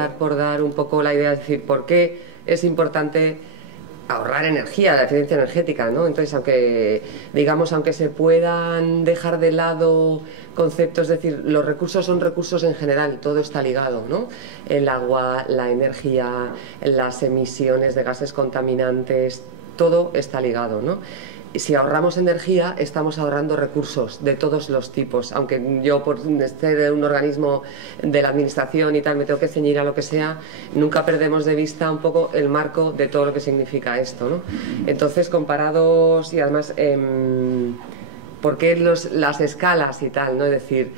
empezar por dar un poco la idea de decir por qué es importante ahorrar energía, la eficiencia energética, ¿no? Entonces, aunque se puedan dejar de lado conceptos, es decir, los recursos son recursos en general, todo está ligado, ¿no? El agua, la energía, las emisiones de gases contaminantes, todo está ligado, ¿no? Si ahorramos energía, estamos ahorrando recursos de todos los tipos. Aunque yo, por ser de un organismo de la administración y tal, me tengo que ceñir a lo que sea, nunca perdemos de vista un poco el marco de todo lo que significa esto, ¿no? Entonces, comparados, y además, ¿por qué las escalas y tal, ¿no? Es decir,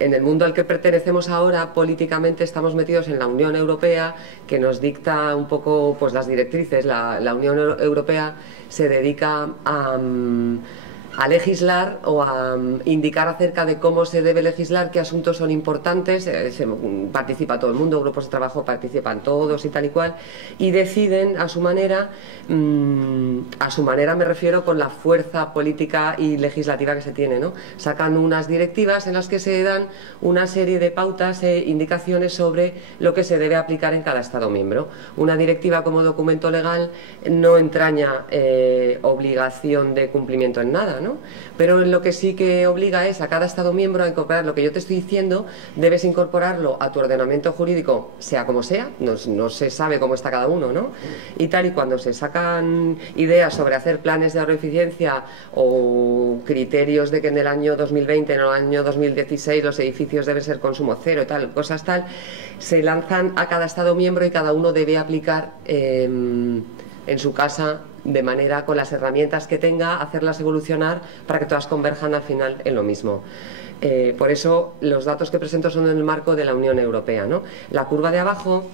en el mundo al que pertenecemos ahora, políticamente estamos metidos en la Unión Europea, que nos dicta un poco pues, las directrices. La Unión Europea se dedica a legislar o a indicar acerca de cómo se debe legislar, qué asuntos son importantes, participa todo el mundo, grupos de trabajo participan todos y tal y cual, y deciden a su manera me refiero con la fuerza política y legislativa que se tiene, ¿no? Sacan unas directivas en las que se dan una serie de pautas e indicaciones sobre lo que se debe aplicar en cada Estado miembro. Una directiva como documento legal no entraña obligación de cumplimiento en nada, ¿no? Pero lo que sí que obliga es a cada Estado miembro a incorporar lo que yo te estoy diciendo, debes incorporarlo a tu ordenamiento jurídico, sea como sea, no se sabe cómo está cada uno, ¿no? Y tal, y cuando se sacan ideas sobre hacer planes de ahorro y eficiencia o criterios de que en el año 2020, en el año 2016 los edificios deben ser consumo cero y tal, cosas tal, se lanzan a cada Estado miembro y cada uno debe aplicar en su casa, de manera, con las herramientas que tenga, hacerlas evolucionar para que todas converjan al final en lo mismo. Por eso los datos que presento son en el marco de la Unión Europea, ¿no? La curva de abajo,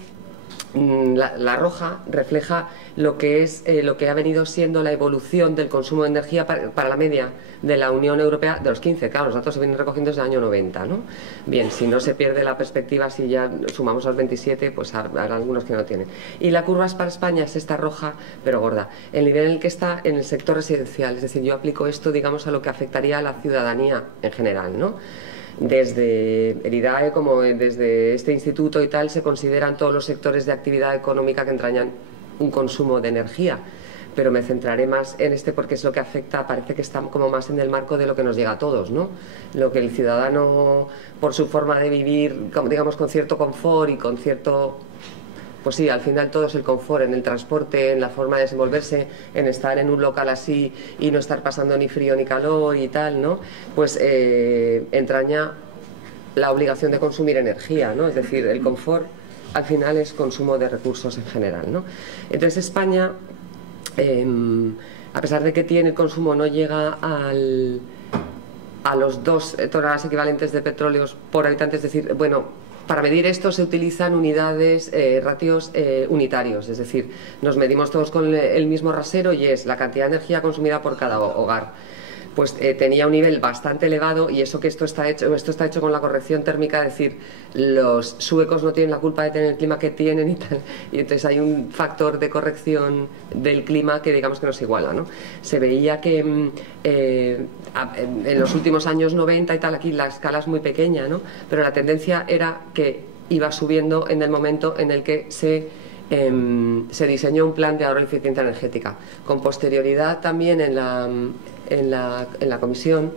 la roja, refleja lo que ha venido siendo la evolución del consumo de energía para la media de la Unión Europea de los 15. Claro, los datos se vienen recogiendo desde el año 90, ¿no? Bien, si no se pierde la perspectiva, si ya sumamos al 27, pues habrá algunos que no tienen. Y la curva para España es esta roja, pero gorda. El nivel en el que está en el sector residencial, es decir, yo aplico esto, digamos, a lo que afectaría a la ciudadanía en general, ¿no? Desde el IDAE, como desde este instituto y tal, se consideran todos los sectores de actividad económica que entrañan un consumo de energía, pero me centraré más en este porque es lo que afecta, parece que está como más en el marco de lo que nos llega a todos, ¿no? Lo que el ciudadano, por su forma de vivir, digamos, con cierto confort y con cierto... Pues sí, al final todo es el confort, en el transporte, en la forma de desenvolverse, en estar en un local así y no estar pasando ni frío ni calor y tal, ¿no? Pues entraña la obligación de consumir energía, ¿no? Es decir, el confort al final es consumo de recursos en general, ¿no? Entonces España, a pesar de que tiene el consumo, no llega a los 2 toneladas equivalentes de petróleos por habitante, es decir, bueno... Para medir esto se utilizan unidades, ratios unitarios, es decir, nos medimos todos con el mismo rasero y es la cantidad de energía consumida por cada hogar. Pues tenía un nivel bastante elevado, y eso que esto está hecho con la corrección térmica, es decir, los suecos no tienen la culpa de tener el clima que tienen y tal, y entonces hay un factor de corrección del clima que digamos que nos iguala, ¿no? Se veía que en los últimos años 90 y tal, aquí la escala es muy pequeña, ¿no? Pero la tendencia era que iba subiendo en el momento en el que se diseñó un plan de ahorro y eficiencia energética. Con posterioridad también en la comisión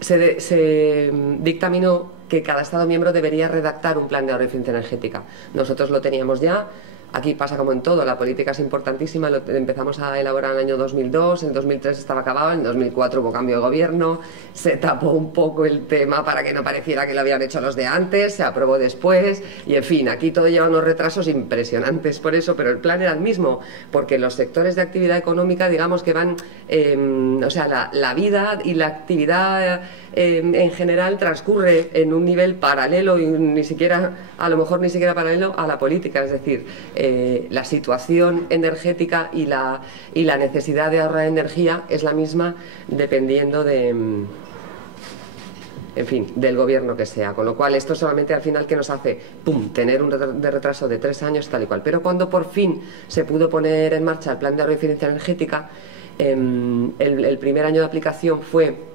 se dictaminó que cada Estado miembro debería redactar un plan de ahorro y eficiencia energética. Nosotros lo teníamos ya. Aquí pasa como en todo, la política es importantísima, lo empezamos a elaborar en el año 2002, en 2003 estaba acabado, en 2004 hubo cambio de gobierno, se tapó un poco el tema para que no pareciera que lo habían hecho los de antes, se aprobó después, y en fin, aquí todo lleva unos retrasos impresionantes por eso, pero el plan era el mismo, porque los sectores de actividad económica, digamos que van, o sea, la vida y la actividad en general transcurre en un nivel paralelo y ni siquiera, a lo mejor ni siquiera paralelo a la política, es decir, la situación energética y la necesidad de ahorrar energía es la misma dependiendo en fin, del gobierno que sea, con lo cual esto solamente al final que nos hace, ¡pum!, tener un retraso de 3 años tal y cual. Pero cuando por fin se pudo poner en marcha el plan de ahorro y eficiencia energética, el primer año de aplicación fue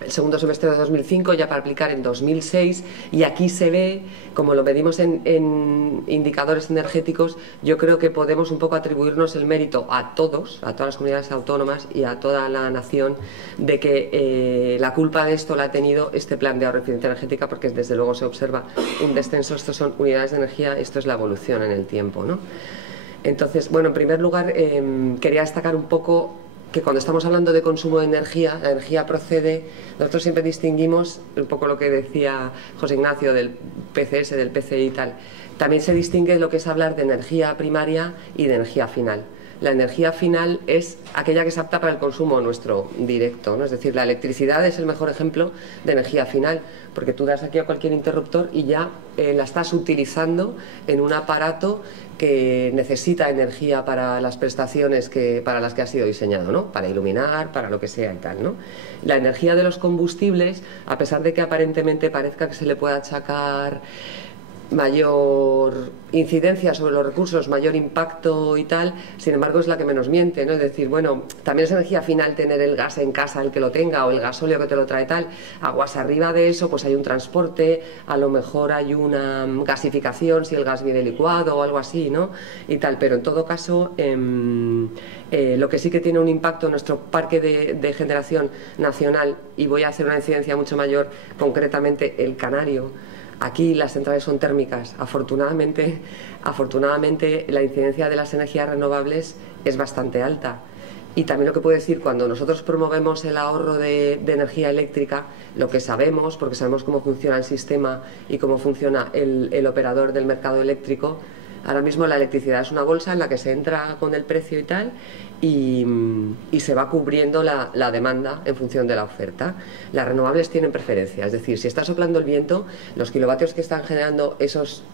el segundo semestre de 2005, ya para aplicar en 2006, y aquí se ve, como lo medimos en indicadores energéticos, yo creo que podemos un poco atribuirnos el mérito a todas las comunidades autónomas y a toda la nación, de que la culpa de esto la ha tenido este plan de ahorro y eficiencia energética, porque desde luego se observa un descenso. Estos son unidades de energía, esto es la evolución en el tiempo, ¿no? Entonces, bueno, en primer lugar, quería destacar un poco que cuando estamos hablando de consumo de energía, la energía procede, nosotros siempre distinguimos un poco lo que decía José Ignacio del PCS, del PCI y tal. También se distingue lo que es hablar de energía primaria y de energía final. La energía final es aquella que es apta para el consumo nuestro directo, ¿no? Es decir, la electricidad es el mejor ejemplo de energía final, porque tú das aquí a cualquier interruptor y ya la estás utilizando en un aparato que necesita energía para las prestaciones para las que ha sido diseñado, ¿no? Para iluminar, para lo que sea y tal, ¿no? La energía de los combustibles, a pesar de que aparentemente parezca que se le pueda achacar mayor incidencia sobre los recursos, mayor impacto y tal, sin embargo es la que menos miente, ¿no? Es decir, bueno, también es energía final tener el gas en casa, el que lo tenga, o el gasóleo que te lo trae tal. Aguas arriba de eso, pues hay un transporte, a lo mejor hay una gasificación si el gas viene licuado o algo así, ¿no? Y tal, pero en todo caso lo que sí que tiene un impacto en nuestro parque de generación nacional, y voy a hacer una incidencia mucho mayor, concretamente el canario. Aquí las centrales son térmicas. Afortunadamente la incidencia de las energías renovables es bastante alta. Y también lo que puedo decir, cuando nosotros promovemos el ahorro de energía eléctrica, lo que sabemos, porque sabemos cómo funciona el sistema y cómo funciona el operador del mercado eléctrico, ahora mismo la electricidad es una bolsa en la que se entra con el precio y tal, y se va cubriendo la demanda en función de la oferta. Las renovables tienen preferencia, es decir, si está soplando el viento, los kilovatios que están generando esos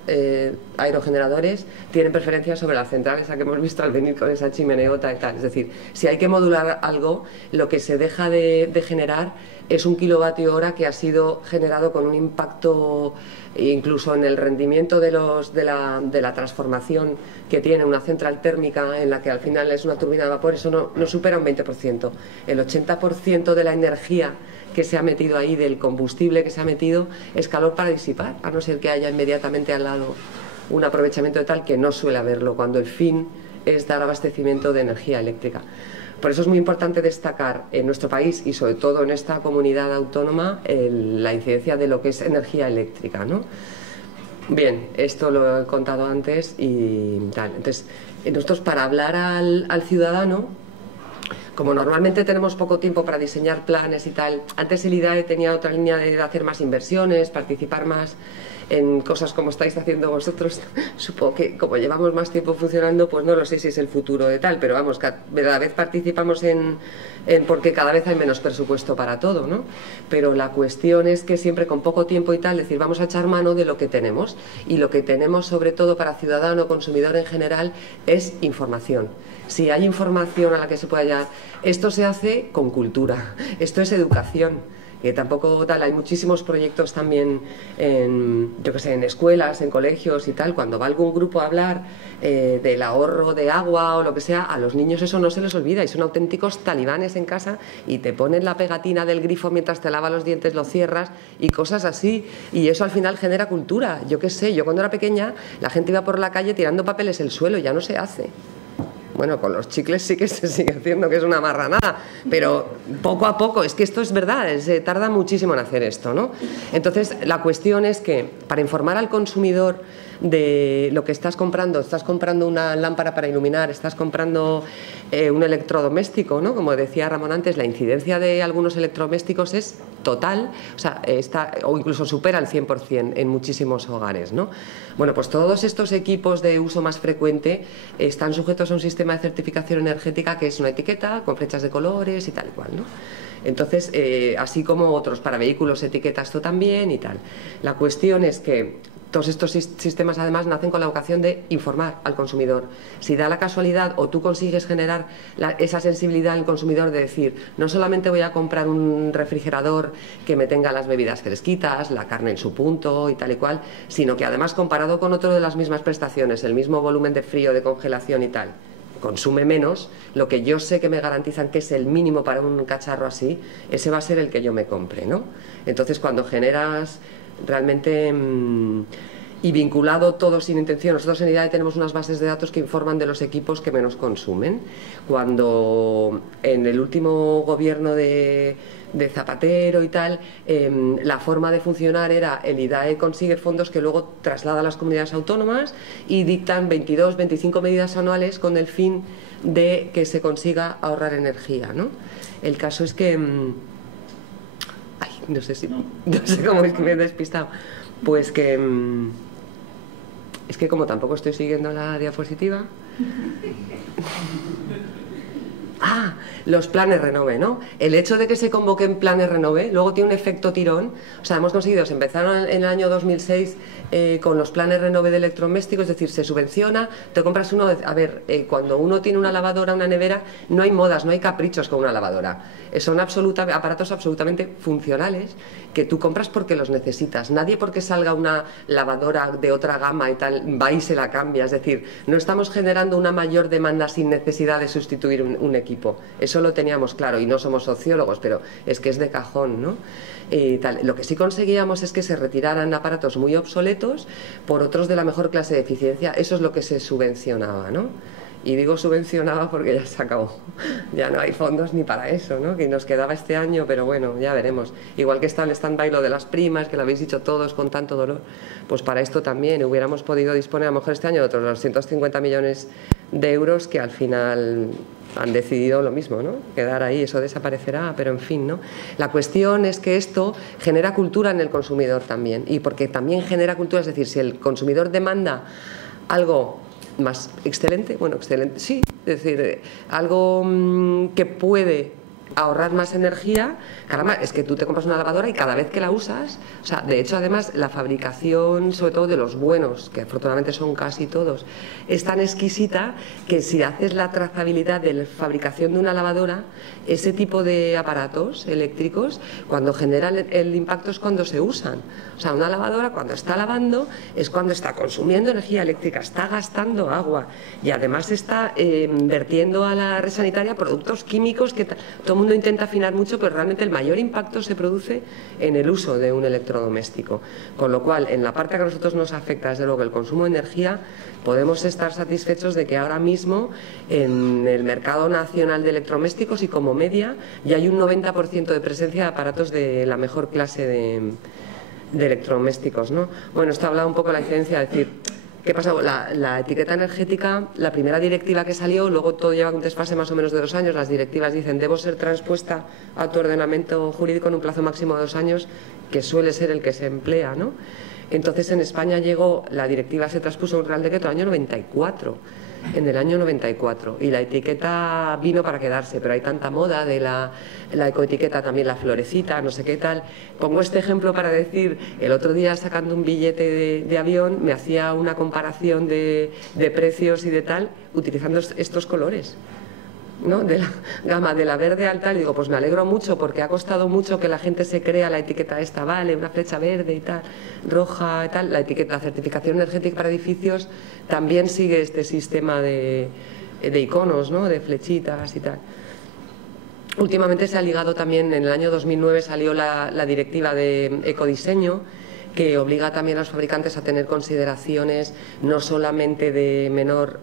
aerogeneradores tienen preferencia sobre la central esa que hemos visto al venir con esa chimeneota y tal. Es decir, si hay que modular algo, lo que se deja de generar es un kilovatio hora que ha sido generado con un impacto incluso en el rendimiento de la transformación que tiene una central térmica, en la que al final es una turbina de vapor. Eso no supera un 20%. El 80% de la energía que se ha metido ahí, del combustible que se ha metido, es calor para disipar, a no ser que haya inmediatamente al lado un aprovechamiento de tal, que no suele haberlo cuando el fin es dar abastecimiento de energía eléctrica. Por eso es muy importante destacar en nuestro país, y sobre todo en esta comunidad autónoma, la incidencia de lo que es energía eléctrica, ¿no? Bien, esto lo he contado antes y tal. Entonces, nosotros, para hablar al ciudadano, como normalmente tenemos poco tiempo para diseñar planes y tal, antes el IDAE tenía otra línea de hacer más inversiones, participar más en cosas como estáis haciendo vosotros. Supongo que como llevamos más tiempo funcionando, pues no lo sé si es el futuro de tal, pero vamos, cada vez participamos porque cada vez hay menos presupuesto para todo, ¿no? Pero la cuestión es que siempre con poco tiempo y tal, decir, vamos a echar mano de lo que tenemos, y lo que tenemos sobre todo para ciudadano, consumidor en general, es información. Si hay información a la que se pueda llegar, esto se hace con cultura, esto es educación. Que tampoco tal, hay muchísimos proyectos también yo que sé, en escuelas, en colegios y tal. Cuando va algún grupo a hablar del ahorro de agua o lo que sea, a los niños eso no se les olvida, y son auténticos talibanes en casa, y te ponen la pegatina del grifo mientras te lavas los dientes, lo cierras y cosas así, y eso al final genera cultura. Yo qué sé, yo cuando era pequeña la gente iba por la calle tirando papeles el suelo, y ya no se hace. Bueno, con los chicles sí que se sigue haciendo, que es una marranada, pero poco a poco, es que esto es verdad, se tarda muchísimo en hacer esto, ¿no? Entonces, la cuestión es que para informar al consumidor de lo que estás comprando una lámpara para iluminar, estás comprando un electrodoméstico, ¿no? Como decía Ramón antes, la incidencia de algunos electrodomésticos es total, o sea, o incluso supera el 100% en muchísimos hogares, ¿no? Bueno, pues todos estos equipos de uso más frecuente están sujetos a un sistema de certificación energética, que es una etiqueta con flechas de colores y tal y cual, ¿no? Entonces, así como otros para vehículos, etiqueta esto también y tal. La cuestión es que todos estos sistemas además nacen con la vocación de informar al consumidor. Si da la casualidad o tú consigues generar esa sensibilidad al consumidor de decir, no solamente voy a comprar un refrigerador que me tenga las bebidas fresquitas, la carne en su punto y tal y cual, sino que además, comparado con otro de las mismas prestaciones, el mismo volumen de frío, de congelación y tal, consume menos, lo que yo sé que me garantizan que es el mínimo para un cacharro así, ese va a ser el que yo me compre, ¿no? Entonces, cuando generas realmente y vinculado todo sin intención, nosotros en IDAE tenemos unas bases de datos que informan de los equipos que menos consumen. Cuando en el último gobierno de Zapatero y tal, la forma de funcionar era el IDAE consigue fondos que luego traslada a las comunidades autónomas y dictan 22, 25 medidas anuales con el fin de que se consiga ahorrar energía, ¿no? El caso es que no sé cómo es que me he despistado, pues que es que como tampoco estoy siguiendo la diapositiva. Los planes Renove, ¿no? El hecho de que se convoquen planes Renove luego tiene un efecto tirón. O sea, hemos conseguido, se empezaron en el año 2006 con los planes Renove de electrodomésticos, es decir, se subvenciona, te compras uno. A ver, cuando uno tiene una lavadora, una nevera, no hay modas, no hay caprichos con una lavadora. Son aparatos absolutamente funcionales que tú compras porque los necesitas. Nadie, porque salga una lavadora de otra gama y tal, va y se la cambia. Es decir, no estamos generando una mayor demanda sin necesidad de sustituir un equipo. Eso lo teníamos claro, y no somos sociólogos, pero es que es de cajón, ¿no? Lo que sí conseguíamos es que se retiraran aparatos muy obsoletos por otros de la mejor clase de eficiencia. Eso es lo que se subvencionaba, ¿no? Y digo subvencionaba porque ya se acabó, ya no hay fondos ni para eso, ¿no? Que nos quedaba este año, pero bueno, ya veremos. Igual que está el stand-by lo de las primas, que lo habéis dicho todos con tanto dolor, pues para esto también hubiéramos podido disponer a lo mejor este año de otros 250 millones de euros que al final han decidido lo mismo, ¿no? Quedar ahí, eso desaparecerá, pero en fin, ¿no? La cuestión es que esto genera cultura en el consumidor también, y porque también genera cultura, es decir, si el consumidor demanda algo más excelente, bueno, excelente, sí, es decir, algo que puede ahorrar más energía, caramba, es que tú te compras una lavadora y cada vez que la usas, o sea, de hecho además la fabricación, sobre todo de los buenos, que afortunadamente son casi todos, es tan exquisita que si haces la trazabilidad de la fabricación de una lavadora, ese tipo de aparatos eléctricos, cuando generan el impacto es cuando se usan. O sea, una lavadora cuando está lavando es cuando está consumiendo energía eléctrica, está gastando agua y además está vertiendo a la red sanitaria productos químicos que todo el mundo intenta afinar mucho, pero realmente el mayor impacto se produce en el uso de un electrodoméstico. Con lo cual, en la parte que a nosotros nos afecta, desde luego, el consumo de energía, podemos estar satisfechos de que ahora mismo en el mercado nacional de electrodomésticos y como media ya hay un 90% de presencia de aparatos de la mejor clase de electrodomésticos, ¿no? Bueno, esto ha hablado un poco de la incidencia, es decir, ¿qué pasa? La etiqueta energética, la primera directiva que salió, luego todo lleva un desfase más o menos de 2 años, las directivas dicen debo ser transpuesta a tu ordenamiento jurídico en un plazo máximo de 2 años, que suele ser el que se emplea, ¿no? Entonces en España llegó, la directiva se transpuso en un Real Decreto en el año 94, y la etiqueta vino para quedarse, pero hay tanta moda de la ecoetiqueta, también la florecita, no sé qué tal. Pongo este ejemplo para decir, el otro día sacando un billete de avión me hacía una comparación de precios y de tal, utilizando estos colores, ¿no? De la gama de la verde al tal, y digo, pues me alegro mucho porque ha costado mucho que la gente se crea la etiqueta esta, vale, una flecha verde y tal, roja y tal. La etiqueta, la certificación energética para edificios también sigue este sistema de iconos, ¿no? De flechitas y tal. Últimamente se ha ligado también, en el año 2009 salió la directiva de ecodiseño, que obliga también a los fabricantes a tener consideraciones no solamente de menor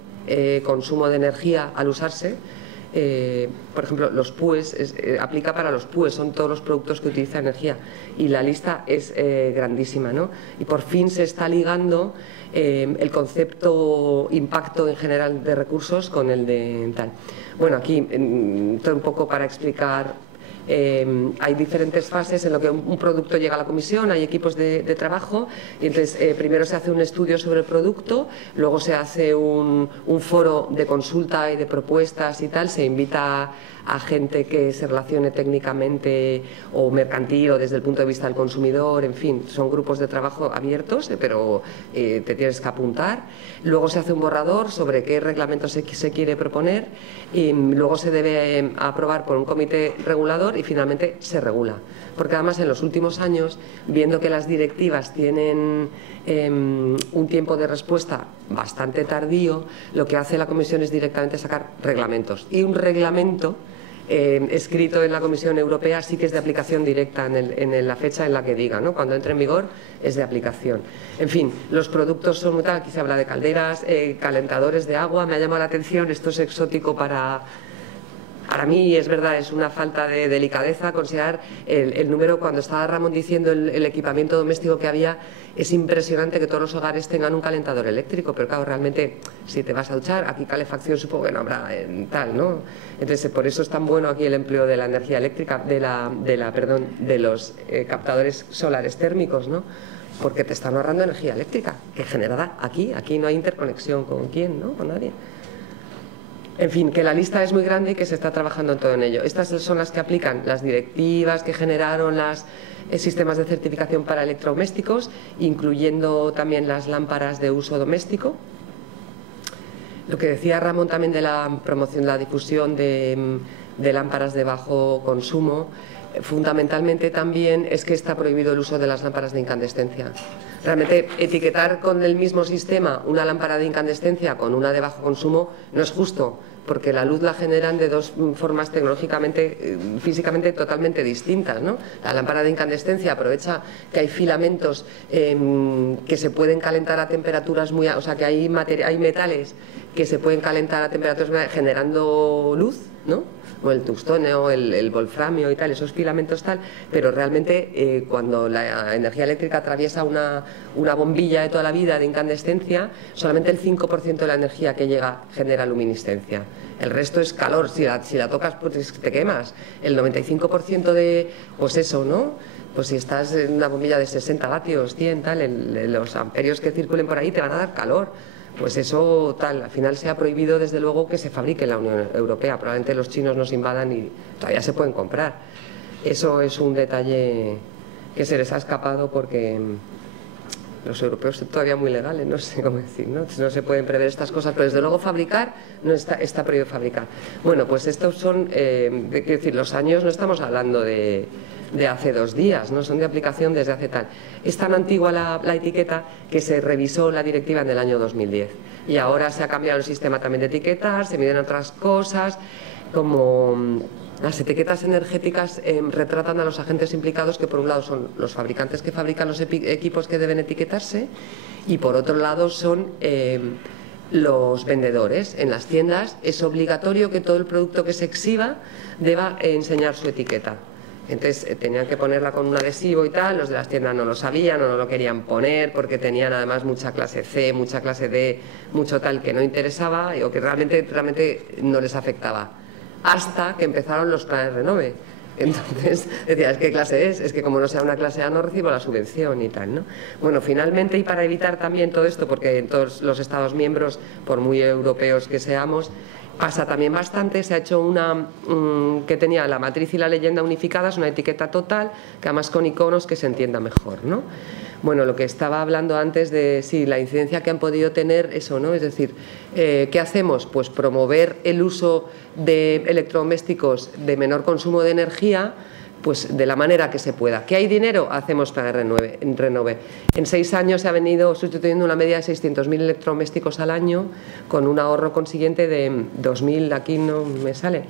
consumo de energía al usarse. Por ejemplo, los PUEs, aplica para los PUEs, son todos los productos que utilizan energía, y la lista es grandísima, ¿no? Y por fin se está ligando el concepto impacto en general de recursos con el de tal. Bueno, aquí todo un poco para explicar. Hay diferentes fases en lo que un producto llega a la comisión, hay equipos de trabajo, y entonces primero se hace un estudio sobre el producto, luego se hace un foro de consulta y de propuestas y tal, se invita a gente que se relacione técnicamente o mercantil o desde el punto de vista del consumidor, en fin, son grupos de trabajo abiertos, pero te tienes que apuntar. Luego se hace un borrador sobre qué reglamento se quiere proponer y luego se debe aprobar por un comité regulador y finalmente se regula. Porque además en los últimos años, viendo que las directivas tienen un tiempo de respuesta bastante tardío, lo que hace la Comisión es directamente sacar reglamentos. Y un reglamento escrito en la Comisión Europea sí que es de aplicación directa en la fecha en la que diga, ¿no? Cuando entre en vigor es de aplicación. En fin, los productos son muy tal, aquí se habla de calderas, calentadores de agua, me ha llamado la atención, esto es exótico para mí, es verdad, es una falta de delicadeza considerar el número. Cuando estaba Ramón diciendo el equipamiento doméstico que había, es impresionante que todos los hogares tengan un calentador eléctrico, pero claro, realmente si te vas a duchar, aquí calefacción supongo que no habrá tal, ¿no? Entonces, por eso es tan bueno aquí el empleo de la energía eléctrica, de los captadores solares térmicos, ¿no? Porque te están ahorrando energía eléctrica, que generada aquí no hay interconexión con quién, ¿no? Con nadie. En fin, que la lista es muy grande y que se está trabajando en todo en ello. Estas son las que aplican las directivas que generaron los sistemas de certificación para electrodomésticos, incluyendo también las lámparas de uso doméstico. Lo que decía Ramón también de la promoción, la difusión de lámparas de bajo consumo, fundamentalmente también es que está prohibido el uso de las lámparas de incandescencia. Realmente etiquetar con el mismo sistema una lámpara de incandescencia con una de bajo consumo no es justo, porque la luz la generan de dos formas tecnológicamente, físicamente totalmente distintas, ¿no? La lámpara de incandescencia aprovecha que hay filamentos que se pueden calentar a temperaturas muy... O sea, que hay metales que se pueden calentar a temperaturas generando luz, ¿no? O el tungsteno, o el wolframio y tal, esos filamentos tal, pero realmente cuando la energía eléctrica atraviesa una bombilla de toda la vida de incandescencia, solamente el 5% de la energía que llega genera luminiscencia. El resto es calor, si la tocas pues te quemas. El 95% de, pues eso, ¿no? Pues si estás en una bombilla de 60 vatios, 100, tal, los amperios que circulen por ahí te van a dar calor. Pues eso tal, al final se ha prohibido desde luego que se fabrique en la Unión Europea. Probablemente los chinos nos invadan y todavía se pueden comprar. Eso es un detalle que se les ha escapado porque los europeos son todavía muy legales, no sé cómo decir, ¿no? No se pueden prever estas cosas, pero desde luego fabricar no está prohibido fabricar. Bueno, pues estos son, quiero decir, los años no estamos hablando de hace 2 días, no son de aplicación desde hace tal. Es tan antigua la etiqueta que se revisó la directiva en el año 2010 y ahora se ha cambiado el sistema también de etiquetar, se miden otras cosas, como las etiquetas energéticas retratan a los agentes implicados, que por un lado son los fabricantes que fabrican los equipos que deben etiquetarse y por otro lado son los vendedores. En las tiendas es obligatorio que todo el producto que se exhiba deba enseñar su etiqueta. Entonces tenían que ponerla con un adhesivo y tal, los de las tiendas no lo sabían o no lo querían poner porque tenían además mucha clase C, mucha clase D, mucho tal que no interesaba o que realmente no les afectaba. Hasta que empezaron los planes Renove. Entonces decías, ¿qué clase es? Es que como no sea una clase A no recibo la subvención y tal, ¿no? Bueno, finalmente, y para evitar también todo esto, porque en todos los Estados miembros, por muy europeos que seamos, pasa también bastante, se ha hecho una que tenía la matriz y la leyenda unificadas, una etiqueta total, que además con iconos que se entienda mejor, ¿no? Bueno, lo que estaba hablando antes de sí, la incidencia que han podido tener, eso, ¿no? Es decir, ¿qué hacemos? Pues promover el uso de electrodomésticos de menor consumo de energía, pues de la manera que se pueda. ¿Que hay dinero? Hacemos para Renove. En 6 años se ha venido sustituyendo una media de 600.000 electrodomésticos al año, con un ahorro consiguiente de 2.000, aquí no me sale,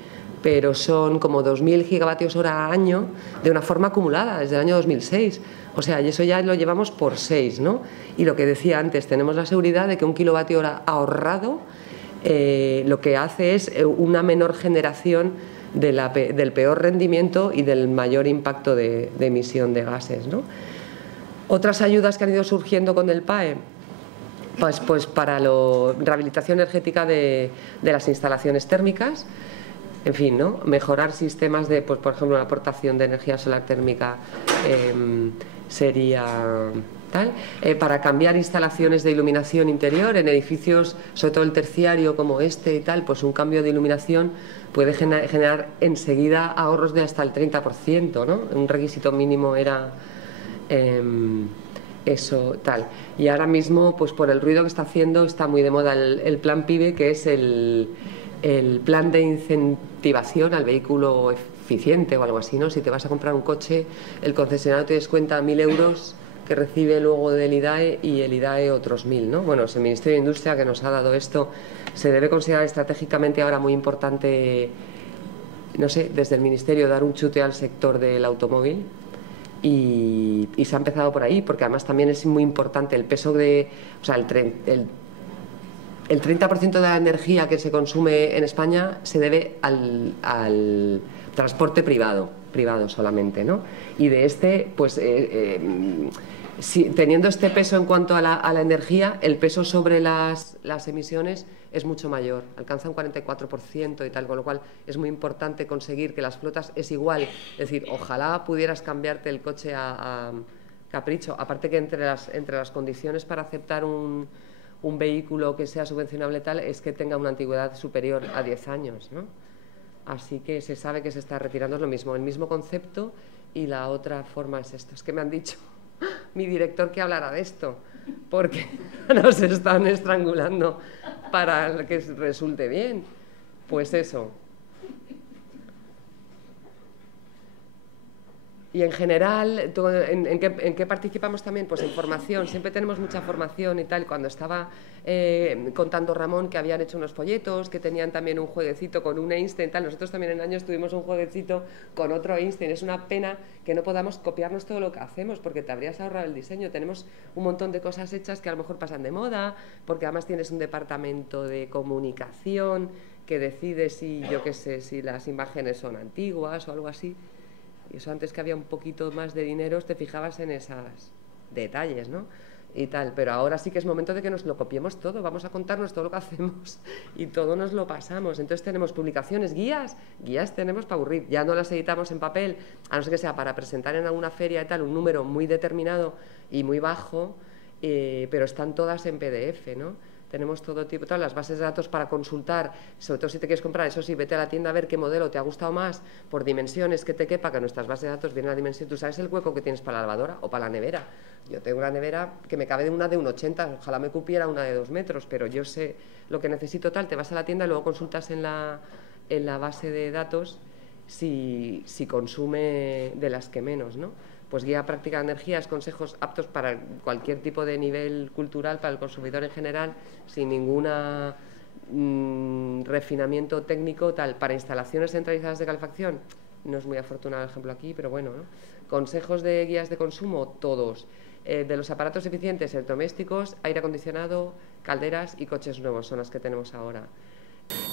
pero son como 2.000 gigavatios hora al año de una forma acumulada desde el año 2006. O sea, y eso ya lo llevamos por 6, ¿no? Y lo que decía antes, tenemos la seguridad de que 1 kilovatio hora ahorrado lo que hace es una menor generación del peor rendimiento y del mayor impacto de emisión de gases, ¿no? Otras ayudas que han ido surgiendo con el PAE, pues para la rehabilitación energética de las instalaciones térmicas, en fin, ¿no? Mejorar sistemas de, pues por ejemplo, la aportación de energía solar térmica sería tal, para cambiar instalaciones de iluminación interior en edificios, sobre todo el terciario como este y tal, pues un cambio de iluminación puede generar enseguida ahorros de hasta el 30%, ¿no? Un requisito mínimo era eso, tal. Y ahora mismo, pues por el ruido que está haciendo, está muy de moda el plan PIBE, que es el plan de incentivación al vehículo eficiente o algo así, ¿no? Si te vas a comprar un coche, el concesionario te descuenta 1.000 euros que recibe luego del IDAE y el IDAE otros 1.000, ¿no? Bueno, es el Ministerio de Industria que nos ha dado esto. Se debe considerar estratégicamente ahora muy importante, no sé, desde el Ministerio dar un chute al sector del automóvil y se ha empezado por ahí, porque además también es muy importante el peso de, o sea, el 30% de la energía que se consume en España se debe al transporte privado solamente, ¿no? Y de este, pues teniendo este peso en cuanto a la energía, el peso sobre las emisiones es mucho mayor, alcanza un 44% y tal, con lo cual es muy importante conseguir que las flotas es igual, es decir, ojalá pudieras cambiarte el coche a capricho, aparte que entre las condiciones para aceptar un vehículo que sea subvencionable tal es que tenga una antigüedad superior a 10 años, ¿no? Así que se sabe que se está retirando, es lo mismo, el mismo concepto, y la otra forma es esto. Es que me han dicho mi director que hablará de esto, porque nos están estrangulando para que resulte bien. Pues eso. Y en general, ¿en qué participamos también? Pues en formación, siempre tenemos mucha formación y tal. Cuando estaba contando Ramón que habían hecho unos folletos, que tenían también un jueguecito con un Einstein, tal. Nosotros también en años tuvimos un jueguecito con otro Einstein. Es una pena que no podamos copiarnos todo lo que hacemos, porque te habrías ahorrado el diseño. Tenemos un montón de cosas hechas que a lo mejor pasan de moda, porque además tienes un departamento de comunicación que decide si, yo qué sé, si las imágenes son antiguas o algo así. Y eso antes, que había un poquito más de dinero, te fijabas en esos detalles, ¿no? Y tal, pero ahora sí que es momento de que nos lo copiemos todo, vamos a contarnos todo lo que hacemos y todo nos lo pasamos. Entonces tenemos publicaciones, guías tenemos para aburrir, ya no las editamos en papel, a no ser que sea para presentar en alguna feria y tal, un número muy determinado y muy bajo, pero están todas en PDF, ¿no? Tenemos todo tipo, todas las bases de datos para consultar, sobre todo si te quieres comprar, eso sí, vete a la tienda a ver qué modelo te ha gustado más, por dimensiones que te quepa, que nuestras bases de datos vienen a la dimensión. Tú sabes el hueco que tienes para la lavadora o para la nevera. Yo tengo una nevera que me cabe de una de 1,80, ojalá me cupiera una de 2 metros, pero yo sé lo que necesito tal, te vas a la tienda y luego consultas en la base de datos si consume de las que menos, ¿no? Pues guía práctica de energías, consejos aptos para cualquier tipo de nivel cultural, para el consumidor en general, sin ningún refinamiento técnico, tal. Para instalaciones centralizadas de calefacción, no es muy afortunado el ejemplo aquí, pero bueno, ¿no? Consejos de guías de consumo, todos. De los aparatos eficientes, electrodomésticos, aire acondicionado, calderas y coches nuevos son las que tenemos ahora.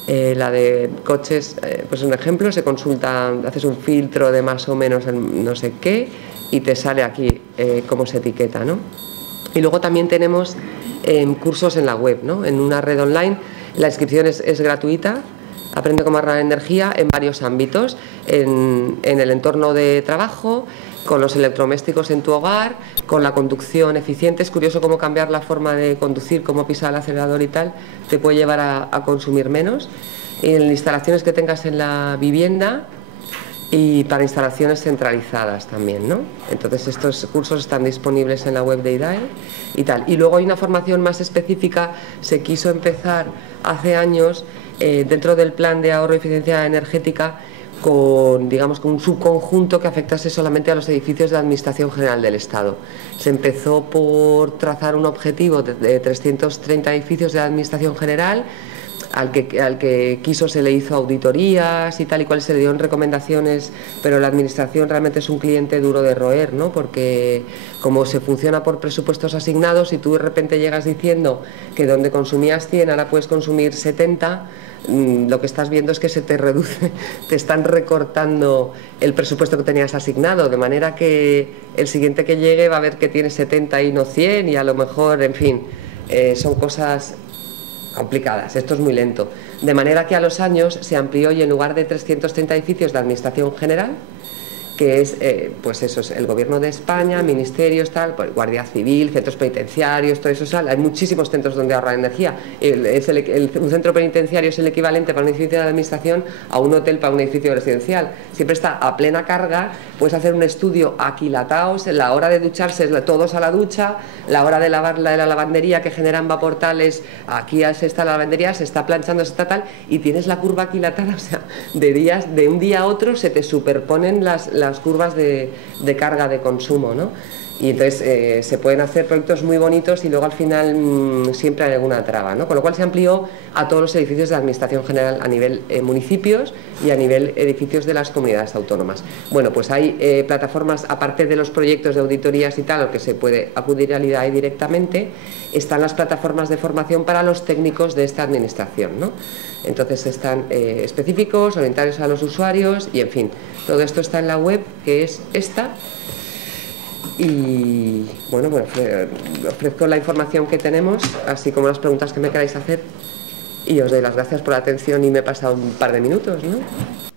La de coches, pues un ejemplo, se consulta, haces un filtro de más o menos no sé qué y te sale aquí cómo se etiqueta, ¿no? Y luego también tenemos cursos en la web, ¿no? En una red online, la inscripción es gratuita. Aprende cómo ahorrar energía en varios ámbitos, en el entorno de trabajo, con los electrodomésticos en tu hogar, con la conducción eficiente. Es curioso cómo cambiar la forma de conducir, cómo pisar el acelerador y tal, te puede llevar a consumir menos. En instalaciones que tengas en la vivienda y para instalaciones centralizadas también, ¿no? Entonces estos cursos están disponibles en la web de IDAE y tal. Y luego hay una formación más específica, se quiso empezar hace años dentro del plan de ahorro y eficiencia energética con, digamos, con un subconjunto que afectase solamente a los edificios de la Administración General del Estado. Se empezó por trazar un objetivo de 330 edificios de la Administración General. Al que quiso se le hizo auditorías y tal y cual, se le dieron recomendaciones, pero la administración realmente es un cliente duro de roer, ¿no? Porque como se funciona por presupuestos asignados y tú de repente llegas diciendo que donde consumías 100 ahora puedes consumir 70, lo que estás viendo es que se te reduce, te están recortando el presupuesto que tenías asignado, de manera que el siguiente que llegue va a ver que tiene 70 y no 100 y a lo mejor, en fin, son cosas complicadas, esto es muy lento, de manera que a los años se amplió y en lugar de 330 edificios de Administración General que es, pues eso, es el Gobierno de España, ministerios, tal, pues, Guardia Civil, centros penitenciarios, todo eso, hay muchísimos centros donde ahorrar energía. Un centro penitenciario es el equivalente para un edificio de administración a un hotel para un edificio residencial. Siempre está a plena carga, puedes hacer un estudio aquilataos, la hora de ducharse, todos a la ducha, la hora de lavar la lavandería que generan vaportales, aquí se está la lavandería, se está planchando, se está tal, y tienes la curva aquilatada, o sea, de un día a otro se te superponen las curvas de carga de consumo, ¿no? Y entonces se pueden hacer proyectos muy bonitos y luego al final siempre hay alguna traba, ¿no? Con lo cual se amplió a todos los edificios de administración general a nivel municipios y a nivel edificios de las comunidades autónomas. Bueno, pues hay plataformas, aparte de los proyectos de auditorías y tal, al que se puede acudir al IDAE directamente, están las plataformas de formación para los técnicos de esta administración, ¿no? Entonces están específicos, orientados a los usuarios y en fin, todo esto está en la web, que es esta. Y bueno, ofrezco la información que tenemos, así como las preguntas que me queráis hacer, y os doy las gracias por la atención y me he pasado un par de minutos, ¿no?